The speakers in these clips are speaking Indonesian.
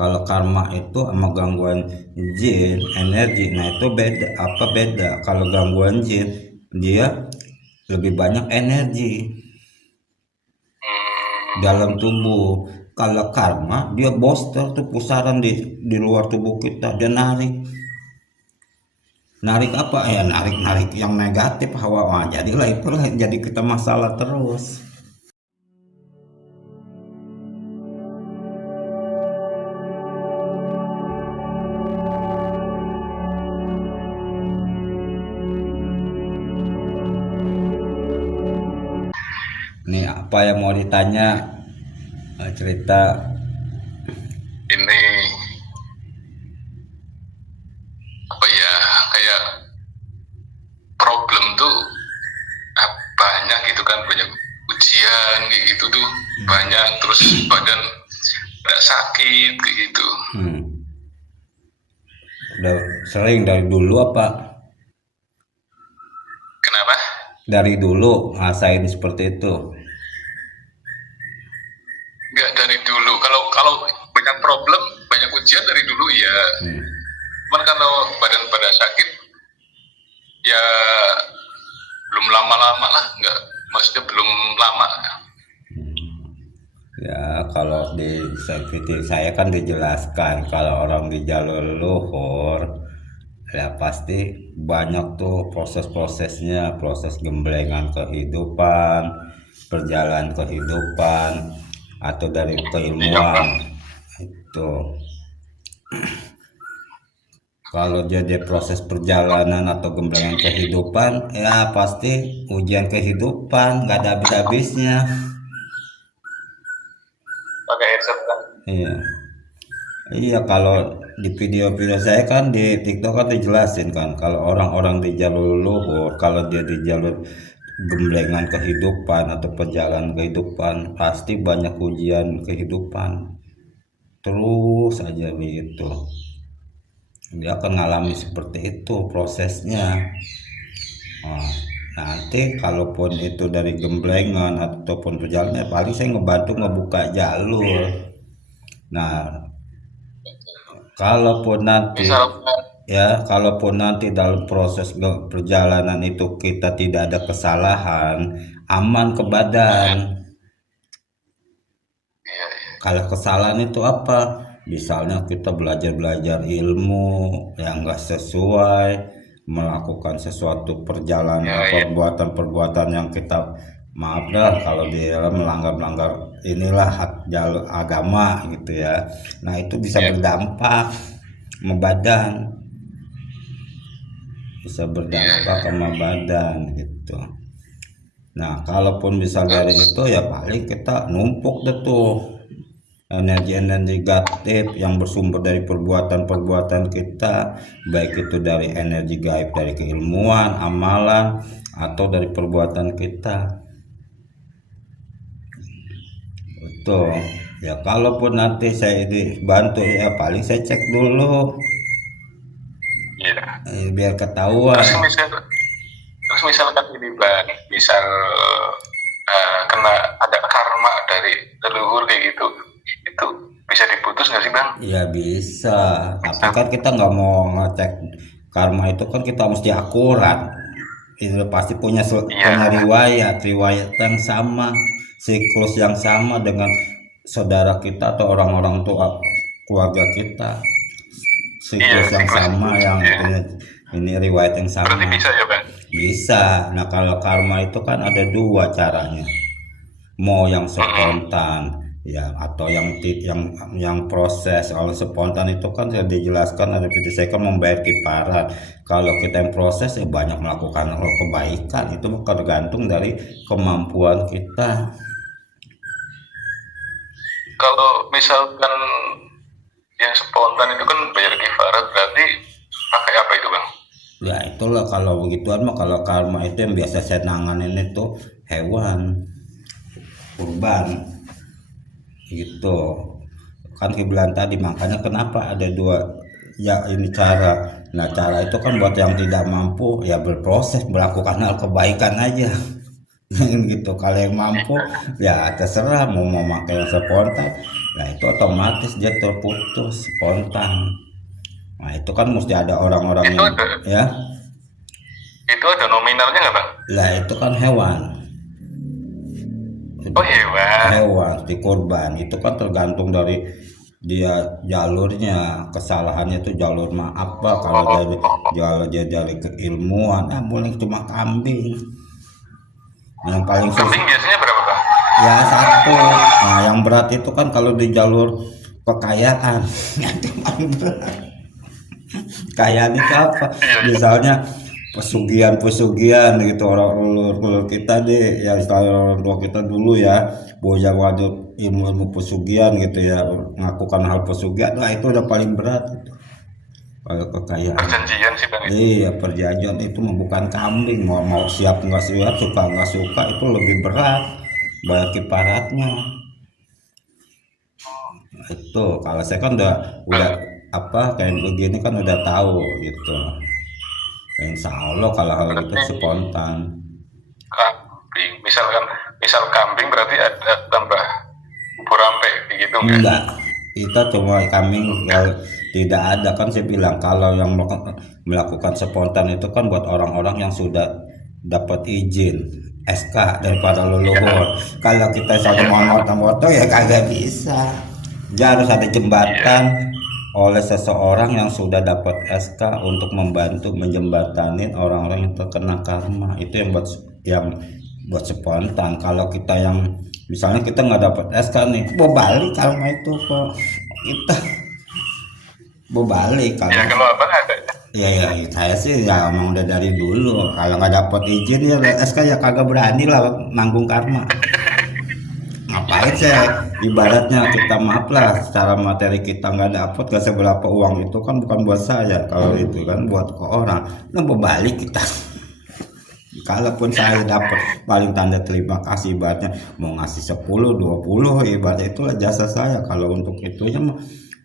Kalau karma itu sama gangguan jin, energi, nah itu beda. Apa beda? Kalau gangguan jin, dia lebih banyak energi dalam tubuh. Kalau karma, dia booster tuh pusaran di luar tubuh kita, dia narik. Narik apa? Ya narik yang negatif hawa. Wah, jadilah itulah jadi kita masalah terus. Nih apa yang mau ditanya? Cerita. Ini apa ya, kayak problem tuh banyak gitu kan, banyak ujian kayak gitu tuh banyak, terus badan nggak sakit kayak gitu. Udah sering dari dulu apa? Kenapa? Dari dulu ngerasain seperti itu. Nggak dari dulu. Kalau banyak problem, banyak ujian dari dulu ya. Cuman kalau badan pada sakit ya belum lama-lama lah, nggak, maksudnya belum lama. Ya kalau di seperti saya kan dijelaskan kalau orang di jalur luhur ya pasti banyak tuh proses-prosesnya, proses gemblengan kehidupan, perjalanan kehidupan atau dari keilmuan itu. Kalau jadi proses perjalanan atau gemblengan kehidupan ya pasti ujian kehidupan nggak ada habis-habisnya. Pakai headset kan? Iya. Iya, kalau di video-video saya kan di TikTok kan dijelasin kan kalau orang-orang di jalur luhur, kalau dia di jalur gemblengan kehidupan atau perjalanan kehidupan pasti banyak ujian kehidupan. Terus aja begitu. Dia akan mengalami seperti itu prosesnya. Nah, nanti kalaupun itu dari gemblengan ataupun perjalanan paling saya ngebantu ngebuka jalur. Nah, kalaupun nanti kalaupun nanti dalam proses perjalanan itu kita tidak ada kesalahan, aman ke badan. Kalau kesalahan itu apa? Misalnya kita belajar ilmu yang enggak sesuai, melakukan sesuatu perjalanan perbuatan-perbuatan yang kita maaf dah kalau dia melanggar inilah hak jalur agama gitu ya. Nah itu bisa berdampak sama badan, bisa berdampak sama badan gitu. Nah kalaupun bisa dari itu ya paling kita numpuk deh tuh energi-energi negatif yang bersumber dari perbuatan-perbuatan kita, baik itu dari energi gaib dari keilmuan, amalan, atau dari perbuatan kita. Betul. Ya kalaupun nanti saya dibantu ya paling saya cek dulu. Biar ketahuan. Terus misalkan ini Bang, misal kena ada karma dari leluhur kayak gitu, itu bisa diputus nggak sih Bang? Ya bisa, tapi kan kita nggak mau ngecek karma itu kan kita mesti akurat. Itu pasti punya riwayat yang sama, siklus yang sama dengan saudara kita atau orang-orang tua keluarga kita, siklus yang sama yang ini riwayat yang sama. Berarti bisa ya Bang? Bisa. Nah kalau karma itu kan ada dua caranya, mau yang spontan ya atau yang proses. Kalau spontan itu kan sudah dijelaskan ada video saya kan membayar kiparat. Kalau kita yang proses ya banyak melakukan kebaikan, itu tergantung dari kemampuan kita. Kalau misalkan yang spontan itu kan bayar kiparat, berarti pakai apa itu Bang? Ya itulah kalau begituan mah, kalau karma itu yang biasa saya nanganin itu hewan kurban gitu kan bilang tadi. Makanya kenapa ada dua ya ini cara. Nah cara itu kan buat yang tidak mampu ya berproses melakukan hal kebaikan aja gitu. Kalau yang mampu ya terserah mau memakai yang spontan Nah itu otomatis dia terputus spontan. Nah itu kan mesti ada orang-orang Itu yang ada ya, itu ada nominalnya nggak bang? lah itu kan hewan. Oh hewan. Hewan di korban itu kan tergantung dari dia jalurnya, kesalahannya itu jalur apa. Kalau dari dari keilmuan, boleh cuma kambing yang paling Kambing susah biasanya berapa bang? ya satu. Nah yang berat itu kan kalau di jalur kekayaan. Itu paling berat. Kekayaan itu apa, Iya, iya. misalnya pesugihan gitu, orang leluhur kita deh ya, istilah orang tua kita dulu ya, bocah wajib ilmu pesugihan gitu ya, melakukan hal pesugihan. Nah itu udah paling berat itu. Kalau kekayaan, Perjanjian sih bang. iya perjanjian itu mah bukan kambing, mau mau siap nggak siap, suka nggak suka, itu lebih berat, banyak kiparatnya. Itu kalau saya kan udah apa kayak begini kan udah tahu gitu. Insya Allah kalau hal itu Berarti spontan. kambing, misal kambing berarti ada tambah burampe gitu nggak? Enggak, kita cuma kambing kalau tidak ada, kan saya bilang kalau yang melakukan spontan itu kan buat orang-orang yang sudah dapat izin SK daripada leluhur. Kalau kita satu mau moto-moto ya kagak bisa. Dia harus ada jembatan oleh seseorang yang sudah dapat SK untuk membantu menjembatani orang-orang yang terkena karma. Itu yang buat spontan. Kalau kita yang misalnya kita nggak dapat SK nih, mau balik karma itu kok kita mau balik Ya kalau kalau abang ada. ya saya sih ya emang udah dari dulu kalau nggak dapat izin ya SK ya kagak berani lah nanggung karma. Ngapain saya, ibaratnya kita maaf lah secara materi kita nggak dapet, gak seberapa uang itu kan bukan buat saya, kalau itu kan buat ke orang, nah berbalik kita. Kalaupun saya dapat paling tanda terima kasih, ibaratnya mau ngasih 10 20 ibaratnya itulah jasa saya. Kalau untuk itunya mah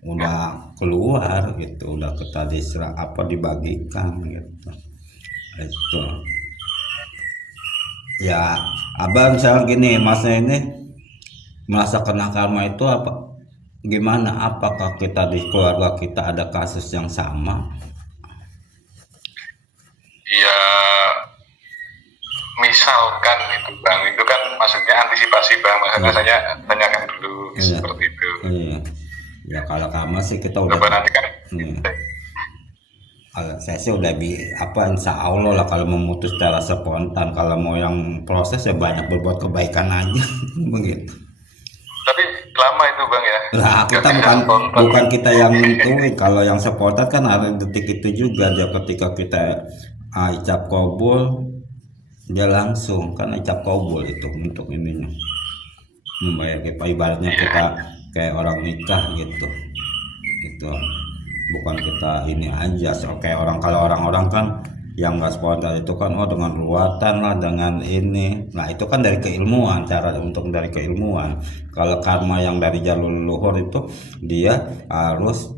udah keluar gitu, udah kita diserah apa dibagikan gitu. Itu ya abang misalnya gini, masnya ini merasa kena karma itu apa gimana, apakah kita di keluarga kita ada kasus yang sama? Ya misalkan itu bang, itu kan maksudnya antisipasi bang, maksudnya saya tanyakan dulu Iya. seperti itu. Iya. Ya kalau karma sih kita udah Coba nanti kan. kalau saya sih udah insya Allah lah kalau memutus secara spontan. Kalau mau yang proses ya banyak berbuat kebaikan aja. Begitu Tapi lama itu bang ya. lah, Nggak kita bisa spontan. bukan kita yang nentuin. Kalau yang spontan kan ada detik itu juga, dia ketika kita icap kabul dia langsung kan icap kabul itu untuk ininya membayar kita, ibaratnya kita kayak orang nikah gitu. Bukan kita ini aja kayak orang, kalau orang-orang kan yang nggak spontan itu kan dengan ruatan lah, dengan ini. Nah itu kan dari keilmuan, cara untuk dari keilmuan. Kalau karma yang dari jalur leluhur itu dia harus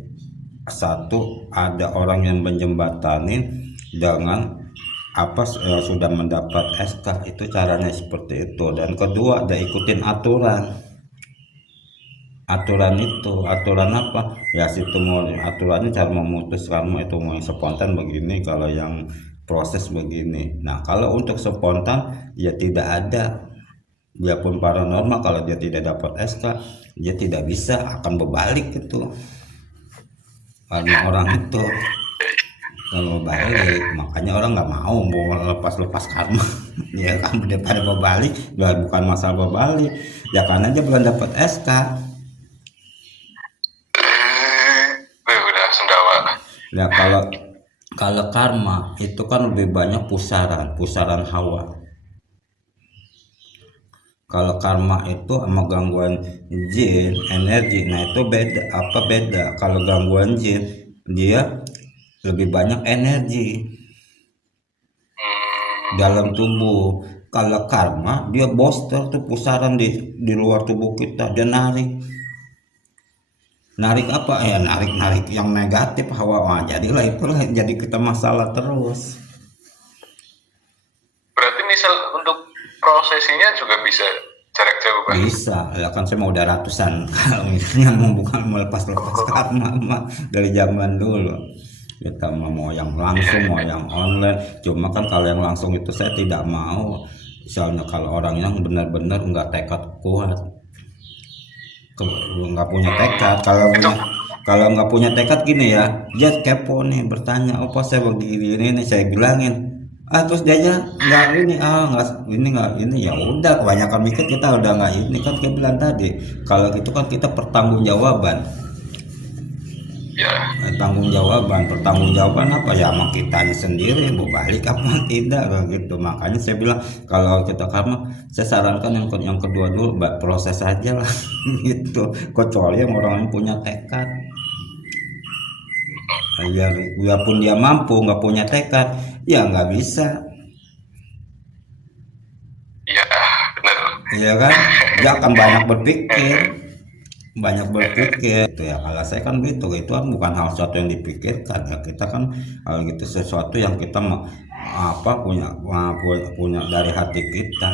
satu ada orang yang menjembatani dengan apa sudah mendapat SK, itu caranya seperti itu. Dan kedua ada ikutin aturan itu, aturan apa ya situ, mau aturannya cara memutus karma itu mau yang spontan begini, kalau yang proses begini. Nah kalau untuk spontan ya tidak ada, biarpun paranormal kalau dia tidak dapat SK dia tidak bisa akan berbalik itu karena orang itu kalau balik, makanya orang nggak mau lepas karma. Ya kan daripada berbalik, bukan masalah berbalik ya karena dia belum dapat SK. Udah sendawa. Nah kalau karma itu kan lebih banyak pusaran hawa. Kalau karma itu sama gangguan jin energi, nah itu beda. Kalau gangguan jin dia lebih banyak energi dalam tubuh. Kalau karma dia booster tuh, pusaran di luar tubuh kita, dia narik apa ya, narik yang negatif hawa. Jadilah itulah jadi kita masalah terus. Berarti misal untuk prosesinya juga bisa jarak jauh kan? Bisa, ya kan saya mau udah ratusan kalau misalnya mau bukan melepas karma dari zaman dulu. Kita mau yang langsung, mau yang online. Cuma kan kalau yang langsung itu saya tidak mau. Misalnya kalau orang yang benar-benar nggak tekad kuat, nggak punya tekad. Kalau nggak punya tekad gini ya, dia kepo nih bertanya, apa saya begini ini saya bilangin. Terus dia aja nggak ini nggak ini ya udah kebanyakan mikir kita udah nggak ini kan kayak bilang tadi kalau gitu kan kita pertanggungjawaban Ya, pertanggungjawaban apa ya sama kita sendiri mau balik apa tidak gitu. Makanya saya bilang kalau kita karma saya sarankan yang kedua dulu proses aja lah gitu, kecuali yang orang yang punya tekad. Ya, biarpun dia mampu nggak punya tekad ya nggak bisa. iya benar. Iya kan, dia akan banyak berpikir itu ya. Kalau saya kan gitu, itu kan bukan hal sesuatu yang dipikirkan ya, kita kan hal gitu sesuatu yang kita punya dari hati kita.